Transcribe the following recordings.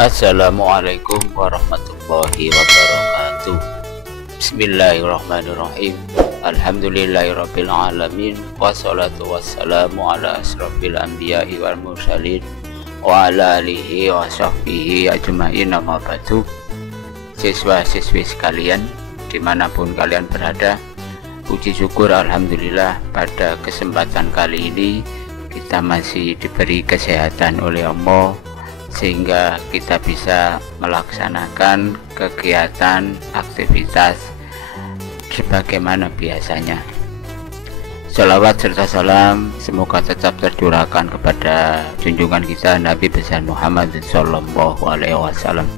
Assalamualaikum warahmatullahi wabarakatuh. Bismillahirrahmanirrahim. Alhamdulillahirabbil alamin. Wassalatu wassalamu ala asrofil anbiya'i wal mursalin wa ala alihi wa sahbihi ajma'in, amma ba'du. Siswa-siswi sekalian, dimanapun kalian berada, puji syukur alhamdulillah pada kesempatan kali ini kita masih diberi kesehatan oleh Allah sehingga kita bisa melaksanakan kegiatan aktivitas sebagaimana biasanya. Sholawat serta salam semoga tetap tercurahkan kepada junjungan kita Nabi besar Muhammad Sallallahu Alaihi Wasallam.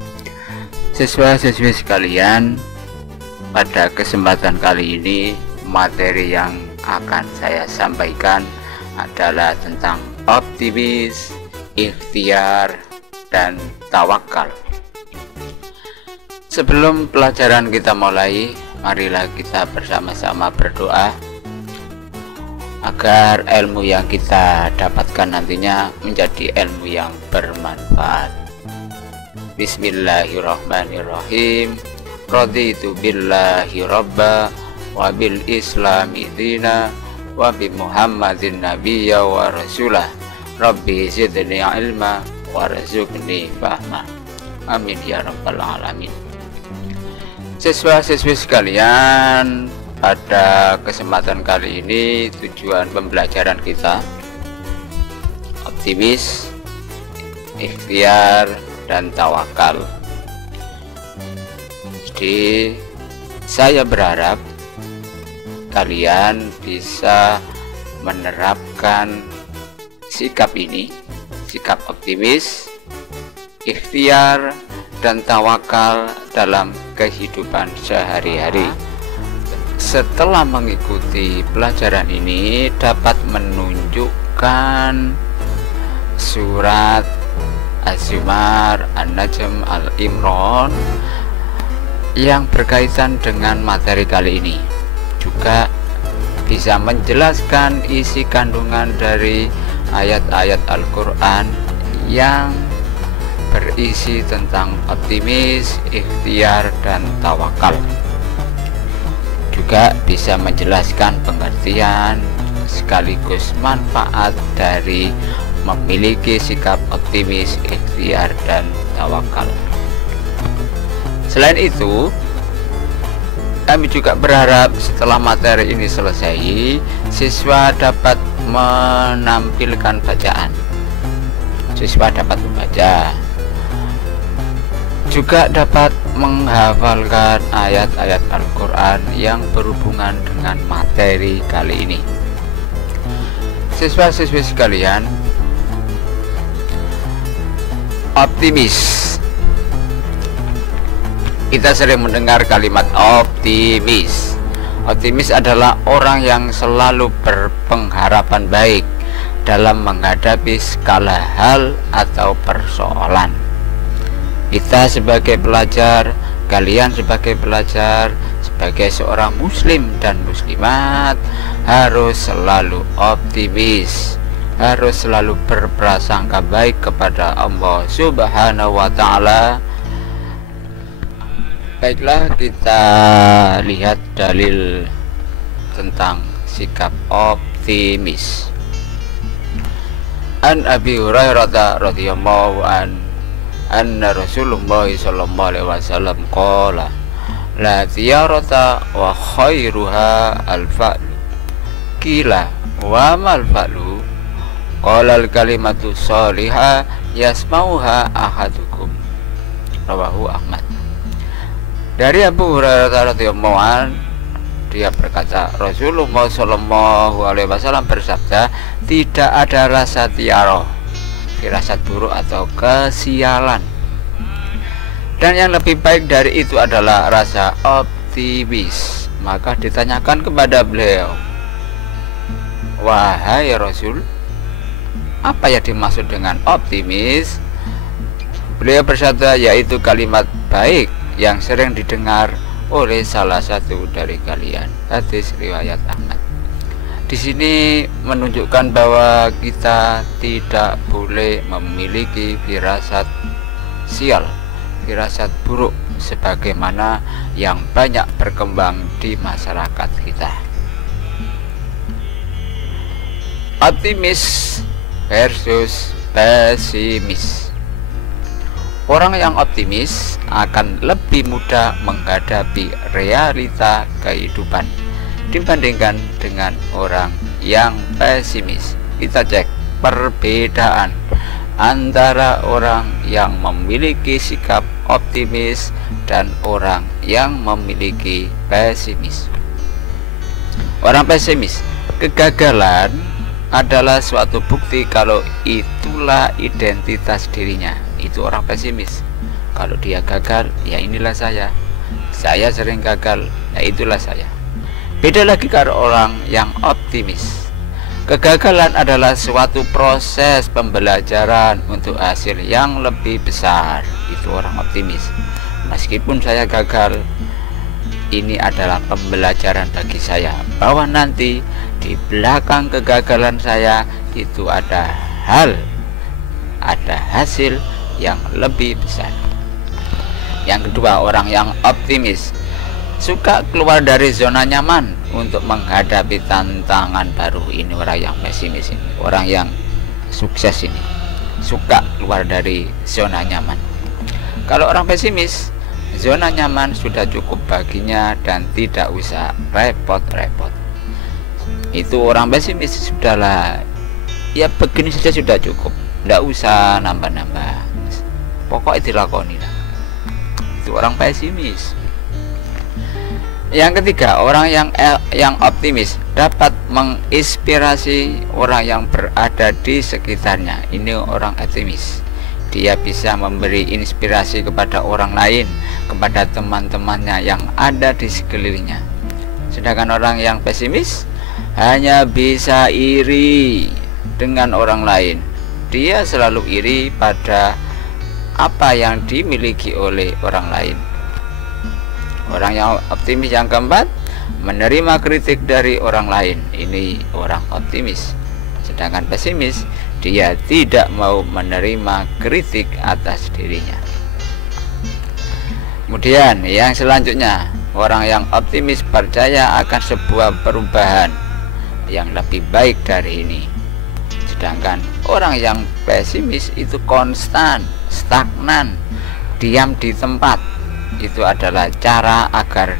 Siswa-siswi sekalian, pada kesempatan kali ini materi yang akan saya sampaikan adalah tentang optimis, ikhtiar, dan tawakal. Sebelum pelajaran kita mulai, marilah kita bersama-sama berdoa agar ilmu yang kita dapatkan nantinya menjadi ilmu yang bermanfaat. Bismillahirrahmanirrahim. Raditu billahi rabba wa bil islami dina wa bi muhammadin nabiyya wa rasulah. Rabbi zidni ilma warzuqni fahma. Amin ya rabbal alamin. Siswa-siswi sekalian, pada kesempatan kali ini tujuan pembelajaran kita optimis, ikhtiar, dan tawakal. Jadi saya berharap kalian bisa menerapkan sikap ini, sikap optimis, ikhtiar, dan tawakal dalam kehidupan sehari-hari. Setelah mengikuti pelajaran ini dapat menunjukkan surat Az-Zumar, An-Najm, Al-Imran yang berkaitan dengan materi kali ini. Juga bisa menjelaskan isi kandungan dari ayat-ayat Al-Quran yang berisi tentang optimis, ikhtiar, dan tawakal. Juga bisa menjelaskan pengertian sekaligus manfaat dari memiliki sikap optimis, ikhtiar, dan tawakal. Selain itu, kami juga berharap setelah materi ini selesai, siswa dapat menampilkan bacaan. Siswa dapat membaca, juga dapat menghafalkan ayat-ayat Al-Quran yang berhubungan dengan materi kali ini. Siswa-siswi sekalian, optimis. Kita sering mendengar kalimat optimis. Optimis adalah orang yang selalu berpengharapan baik dalam menghadapi segala hal atau persoalan. Kita sebagai pelajar, kalian sebagai pelajar, sebagai seorang muslim dan muslimat harus selalu optimis, harus selalu berprasangka baik kepada Allah Subhanahu wa ta'ala. Baiklah, kita lihat dalil tentang sikap optimis. An Abi Hurairah radhiyallahu anna Rasulullah sallallahu alaihi wasallam qala la ziyarata wa khairuha al-fa'lu. Qila wa mal fa'lu? Qala al-kalimatu shalihah yasmauha ahadukum. Rawahu Ahmad. Dari Abu Hurairah radhiyallahu anhu, dia berkata, Rasulullah Shallallahu Alaihi Wasallam bersabda, tidak ada rasa tiaroh, firasat buruk atau kesialan, dan yang lebih baik dari itu adalah rasa optimis. Maka ditanyakan kepada beliau, wahai Rasul, apa yang dimaksud dengan optimis? Beliau bersabda, yaitu kalimat baik yang sering didengar oleh salah satu dari kalian. Hadis riwayat Ahmad. Di sini menunjukkan bahwa kita tidak boleh memiliki firasat sial, firasat buruk sebagaimana yang banyak berkembang di masyarakat kita. Optimis versus pesimis. Orang yang optimis akan lebih mudah menghadapi realita kehidupan dibandingkan dengan orang yang pesimis. Kita cek perbedaan antara orang yang memiliki sikap optimis dan orang yang memiliki pesimis. Orang pesimis, kegagalan adalah suatu bukti kalau itulah identitas dirinya. Itu orang pesimis. Kalau dia gagal, ya inilah saya sering gagal, ya itulah saya. Beda lagi kalau orang yang optimis. Kegagalan adalah suatu proses pembelajaran untuk hasil yang lebih besar. Itu orang optimis. Meskipun saya gagal, ini adalah pembelajaran bagi saya bahwa nanti di belakang kegagalan saya itu ada hasil yang lebih besar. Yang kedua, orang yang optimis suka keluar dari zona nyaman untuk menghadapi tantangan baru. Ini orang yang pesimis, ini orang yang sukses, ini suka keluar dari zona nyaman. Kalau orang pesimis, zona nyaman sudah cukup baginya dan tidak usah repot-repot. Itu orang pesimis, sudahlah, ya begini saja sudah cukup, tidak usah nambah-nambah, pokoknya dilakoni lah. Itu orang pesimis. Yang ketiga, orang yang optimis dapat menginspirasi orang yang berada di sekitarnya. Ini orang optimis. Dia bisa memberi inspirasi kepada orang lain, kepada teman-temannya yang ada di sekelilingnya. Sedangkan orang yang pesimis hanya bisa iri dengan orang lain. Dia selalu iri pada apa yang dimiliki oleh orang lain. Orang yang optimis yang keempat, menerima kritik dari orang lain. Ini orang optimis. Sedangkan pesimis, dia tidak mau menerima kritik atas dirinya. Kemudian yang selanjutnya, orang yang optimis percaya akan sebuah perubahan yang lebih baik dari ini. Sedangkan orang yang pesimis itu konstan, stagnan, diam di tempat. Itu adalah cara agar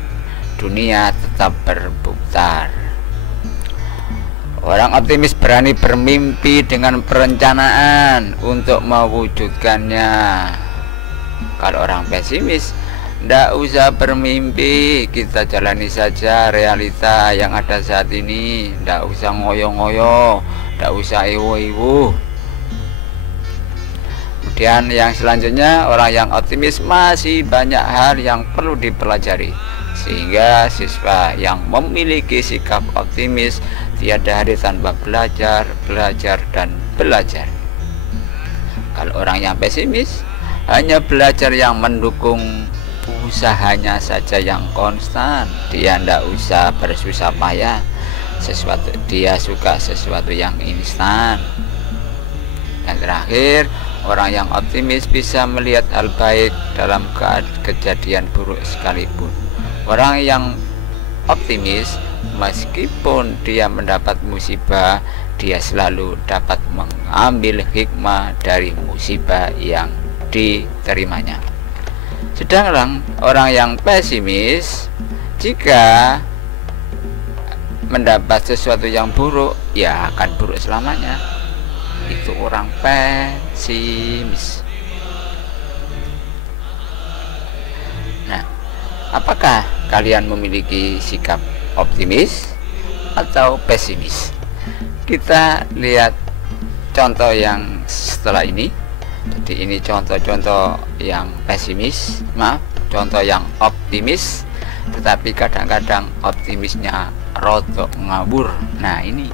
dunia tetap berputar. Orang optimis berani bermimpi dengan perencanaan untuk mewujudkannya. Kalau orang pesimis, tidak usah bermimpi, kita jalani saja realita yang ada saat ini. Tidak usah ngoyo-ngoyo, tidak usah iwo-iwo. Kemudian yang selanjutnya, orang yang optimis masih banyak hal yang perlu dipelajari. Sehingga siswa yang memiliki sikap optimis tiada hari tanpa belajar, dan belajar. Kalau orang yang pesimis hanya belajar yang mendukung, usahanya saja yang konstan. Dia tidak usah bersusah payah sesuatu, dia suka sesuatu yang instan. Dan terakhir, orang yang optimis bisa melihat hal baik dalam kejadian buruk sekalipun. Orang yang optimis, meskipun dia mendapat musibah, dia selalu dapat mengambil hikmah dari musibah yang diterimanya. Sedangkan orang yang pesimis, jika mendapat sesuatu yang buruk, ya akan buruk selamanya. Itu orang pesimis. Nah, apakah kalian memiliki sikap optimis atau pesimis? Kita lihat contoh yang setelah ini. Jadi ini contoh-contoh yang pesimis, contoh yang optimis, tetapi kadang-kadang optimisnya rodok ngabur. Nah, ini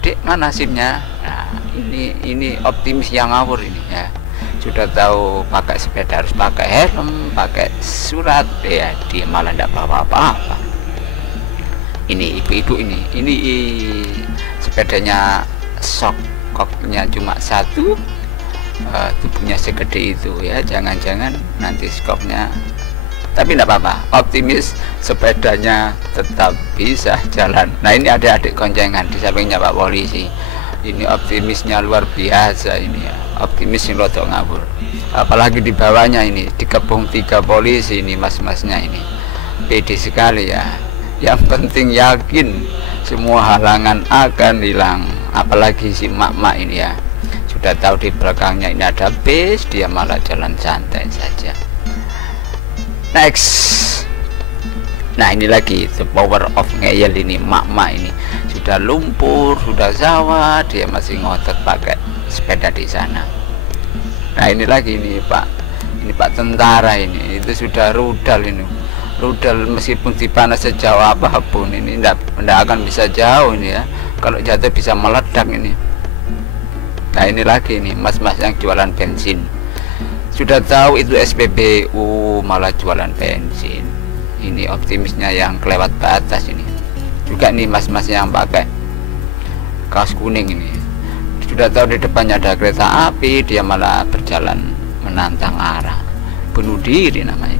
dek mana nasibnya? Nah, ini optimis yang ngawur ini ya. Sudah tahu pakai sepeda harus pakai helm, pakai surat, ya dia malah tidak bawa apa-apa. Ini ibu-ibu ini sepedanya koknya cuma satu, tubuhnya segede itu ya, jangan-jangan nanti skopnya. Tapi tidak apa-apa, optimis sepedanya tetap bisa jalan. Nah ini ada adik koncengan di sampingnya Pak Polisi, ini optimisnya luar biasa ini ya, optimis yang rodok ngawur. Apalagi di bawahnya ini dikepung 3 polisi ini, mas-masnya ini pede sekali ya. Yang penting yakin semua halangan akan hilang. Apalagi si mak-mak ini ya, sudah tahu di belakangnya ini ada bis, dia malah jalan santai saja. Next. Nah ini lagi the power of ngeyel ini, mak-mak ini sudah lumpur, sudah zawat, dia masih ngotot pakai sepeda di sana. Nah ini lagi ini Pak tentara ini, itu sudah rudal ini, rudal meskipun dipanas sejauh apapun ini tidak akan bisa jauh ini ya, kalau jatuh bisa meledak ini. Nah ini lagi nih mas-mas yang jualan bensin, sudah tahu itu SPBU malah jualan bensin. Ini optimisnya yang kelewat batas ini. Juga nih mas-mas yang pakai kaos kuning ini, sudah tahu di depannya ada kereta api, dia malah berjalan menantang arah, bunuh diri namanya.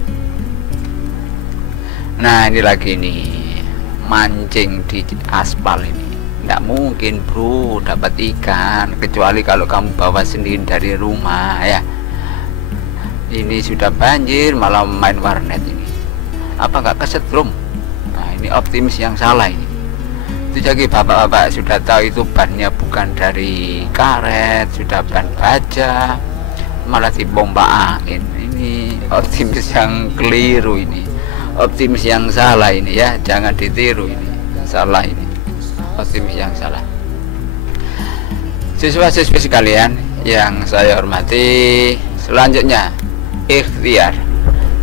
Nah ini lagi nih mancing di aspal ini, tidak mungkin bro dapat ikan kecuali kalau kamu bawa sendiri dari rumah ya. Ini sudah banjir malah main warnet ini, apa nggak kesetrum? Nah ini optimis yang salah ini. Itu jadi bapak-bapak sudah tahu itu bannya bukan dari karet, sudah ban baja, malah dipompa angin. Ini optimis yang keliru ini, optimis yang salah ini ya, jangan ditiru ini, salah ini, optimis yang salah. Siswa-siswi sekalian yang saya hormati, selanjutnya ikhtiar.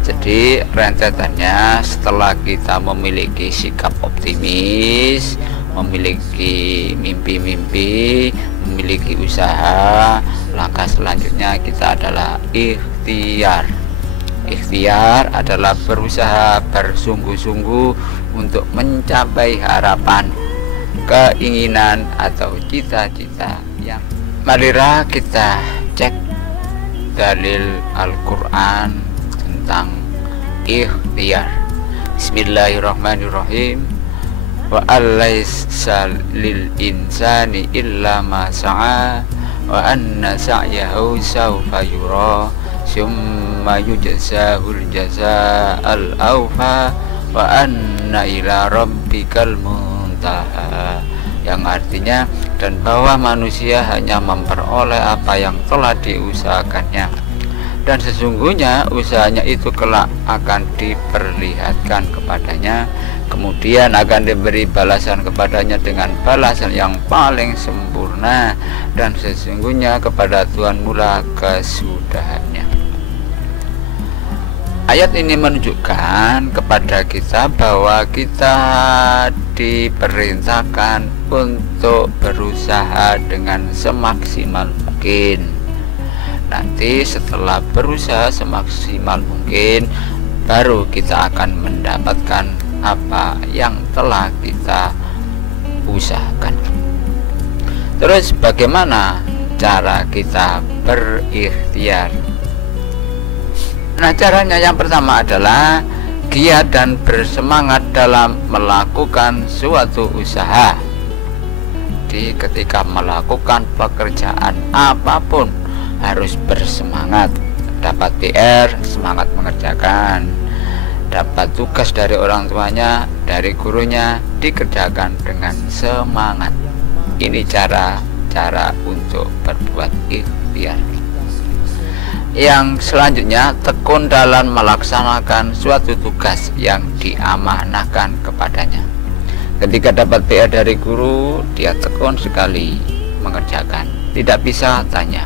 Jadi rentetannya setelah kita memiliki sikap optimis, memiliki mimpi-mimpi, memiliki usaha, langkah selanjutnya kita adalah ikhtiar. Ikhtiar adalah berusaha bersungguh-sungguh untuk mencapai harapan, keinginan atau cita-cita yang. Marilah kita cek dalil Al-Quran tentang ikhtiar. Bismillahirrahmanirrahim. Wa alaysa lil insani illa ma sa'a wa anna sa'yahu sawfa yura summa yujzahul jazaa'al awfa wa anna ila rabbikal muntaha, yang artinya dan bahwa manusia hanya memperoleh apa yang telah diusahakannya, dan sesungguhnya usahanya itu kelak akan diperlihatkan kepadanya, kemudian akan diberi balasan kepadanya dengan balasan yang paling sempurna, dan sesungguhnya kepada Tuhan mula kesudahannya. Ayat ini menunjukkan kepada kita bahwa kita diperintahkan untuk berusaha dengan semaksimal mungkin. Nanti setelah berusaha semaksimal mungkin, baru kita akan mendapatkan apa yang telah kita usahakan. Terus bagaimana cara kita berikhtiar? Nah caranya yang pertama adalah giat dan bersemangat dalam melakukan suatu usaha. Jadi ketika melakukan pekerjaan apapun harus bersemangat. Dapat PR, semangat mengerjakan. Dapat tugas dari orang tuanya, dari gurunya, dikerjakan dengan semangat. Ini cara untuk berbuat ikhtiar. Yang selanjutnya, tekun dalam melaksanakan suatu tugas yang diamanahkan kepadanya. Ketika dapat PR dari guru, dia tekun sekali mengerjakan. Tidak bisa tanya,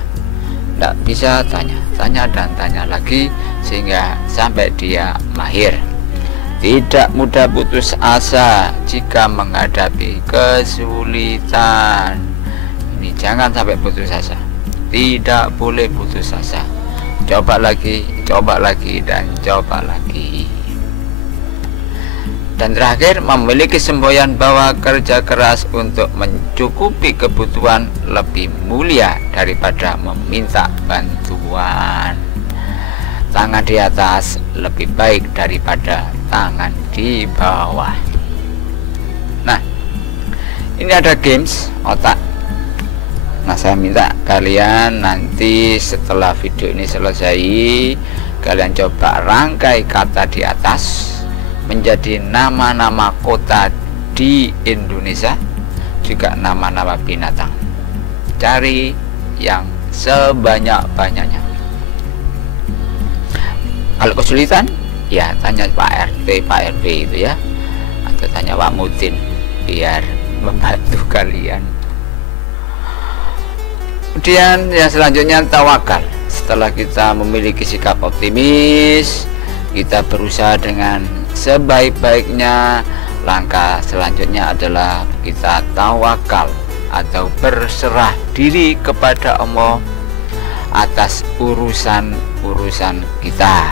tidak bisa tanya dan tanya lagi sehingga sampai dia mahir. Tidak mudah putus asa jika menghadapi kesulitan. Ini jangan sampai putus asa. Tidak boleh putus asa. Coba lagi dan coba lagi. Dan terakhir, memiliki semboyan bahwa kerja keras untuk mencukupi kebutuhan lebih mulia daripada meminta bantuan. Tangan di atas lebih baik daripada tangan di bawah. Nah, ini ada games otak. Nah, saya minta kalian nanti setelah video ini selesai, kalian coba rangkai kata di atas menjadi nama-nama kota di Indonesia, juga nama-nama binatang. Cari yang sebanyak-banyaknya. Kalau kesulitan, ya tanya Pak RT, Pak RW itu ya, atau tanya Pak Mudin biar membantu kalian. Kemudian yang selanjutnya, tawakal. Setelah kita memiliki sikap optimis, kita berusaha dengan sebaik-baiknya. Langkah selanjutnya adalah kita tawakal atau berserah diri kepada Allah atas urusan-urusan kita.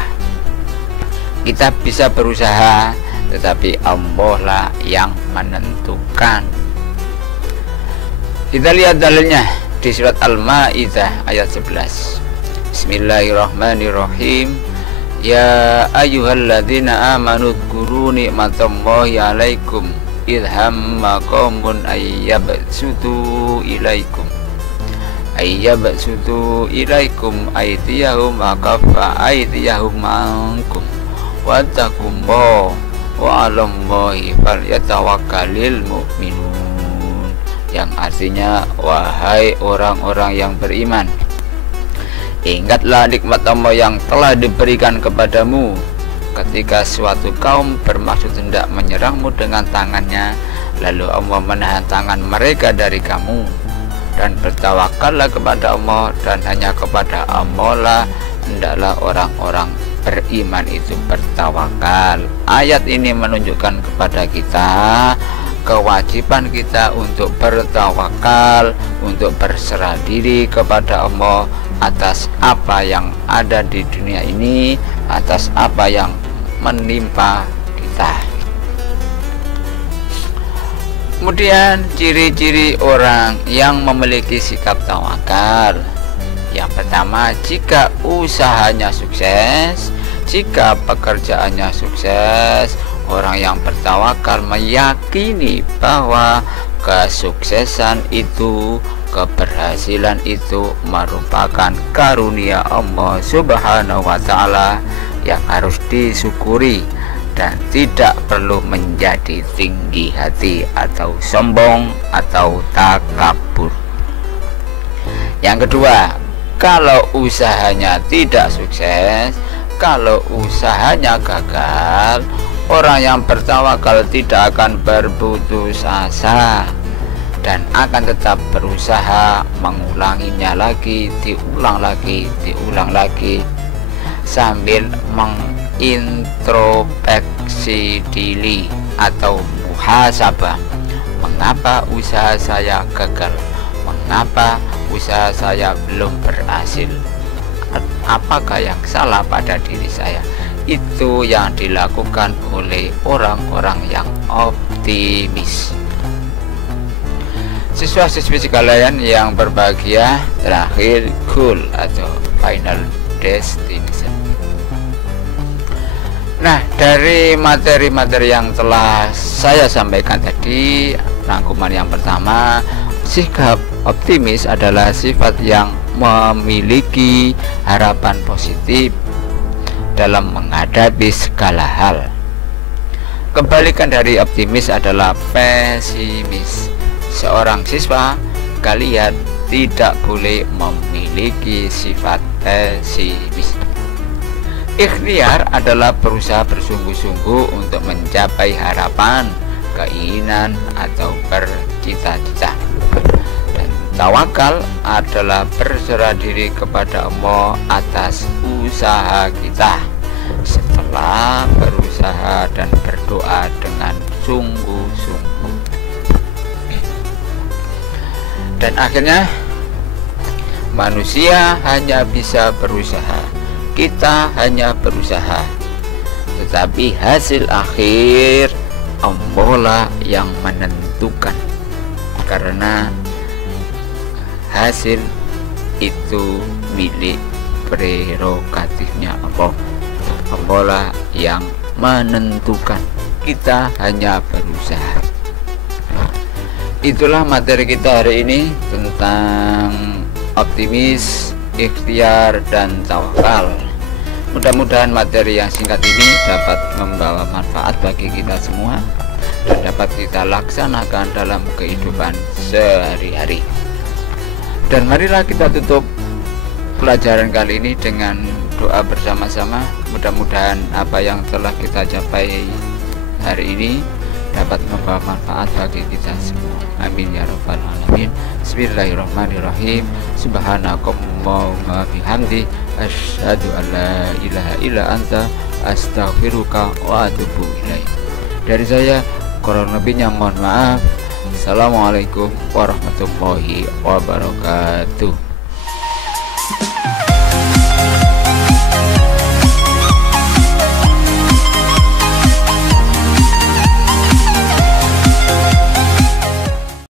Kita bisa berusaha, tetapi Allah lah yang menentukan. Kita lihat dalilnya di surat Al-Maidah ayat 11. Bismillahirrahmanirrahim. Ya ayyuhalladzina amanu dzkuru ni'matallahi 'alaikum idh hamma qaumun ayyabsutu ilaikum aydiyahum wa kaffa aydiyahum ankum wattaqullaha wa 'alallahi falyatawakkalul mu'minun, yang artinya, wahai orang-orang yang beriman, ingatlah nikmat Allah yang telah diberikan kepadamu ketika suatu kaum bermaksud hendak menyerangmu dengan tangannya, lalu Allah menahan tangan mereka dari kamu, dan bertawakallah kepada Allah, dan hanya kepada Allah lah hendaklah orang-orang beriman itu bertawakal. Ayat ini menunjukkan kepada kita kewajiban kita untuk bertawakal, untuk berserah diri kepada Allah atas apa yang ada di dunia ini, atas apa yang menimpa kita. Kemudian ciri-ciri orang yang memiliki sikap tawakal. Yang pertama, jika usahanya sukses, jika pekerjaannya sukses, orang yang bertawakal meyakini bahwa kesuksesan itu, keberhasilan itu merupakan karunia Allah Subhanahu wa Ta'ala yang harus disyukuri dan tidak perlu menjadi tinggi hati atau sombong atau takabur. Yang kedua, kalau usahanya tidak sukses, kalau usahanya gagal, orang yang bertawakal tidak akan berputus asa dan akan tetap berusaha mengulanginya lagi, diulang lagi sambil mengintrospeksi diri atau muhasabah. Mengapa usaha saya gagal? Mengapa usaha saya belum berhasil? Apakah yang salah pada diri saya? Itu yang dilakukan oleh orang-orang yang optimis. Siswa-siswi sekalian yang berbahagia, terakhir goal atau final destination. Nah, dari materi-materi yang telah saya sampaikan tadi, rangkuman yang pertama, sikap optimis adalah sifat yang memiliki harapan positif dalam menghadapi segala hal. Kebalikan dari optimis adalah pesimis. Seorang siswa, kalian tidak boleh memiliki sifat pesimis. Ikhtiar adalah berusaha bersungguh-sungguh untuk mencapai harapan, keinginan, atau bercita-cita. Dan tawakal adalah berserah diri kepada Allah atas usaha kita setelah berusaha dan berdoa dengan sungguh-sungguh. Dan akhirnya, manusia hanya bisa berusaha, kita hanya berusaha, tetapi hasil akhir Allah yang menentukan, karena hasil itu milik prerogatifnya Allah. Allah lah yang menentukan, kita hanya berusaha. Itulah materi kita hari ini tentang optimis, ikhtiar, dan tawakal. Mudah-mudahan materi yang singkat ini dapat membawa manfaat bagi kita semua dan dapat kita laksanakan dalam kehidupan sehari-hari. Dan marilah kita tutup pelajaran kali ini dengan doa bersama-sama. Mudah-mudahan apa yang telah kita capai hari ini dapat membawa manfaat bagi kita semua. Amin ya rabbal alamin. Bismillahirrahmanirrahim. Subhanakallahumma bihamdi asyhadu an la ilaha illa anta astaghfiruka wa atubu ilaik. Dari saya kurang lebihnya mohon maaf. Assalamualaikum warahmatullahi wabarakatuh.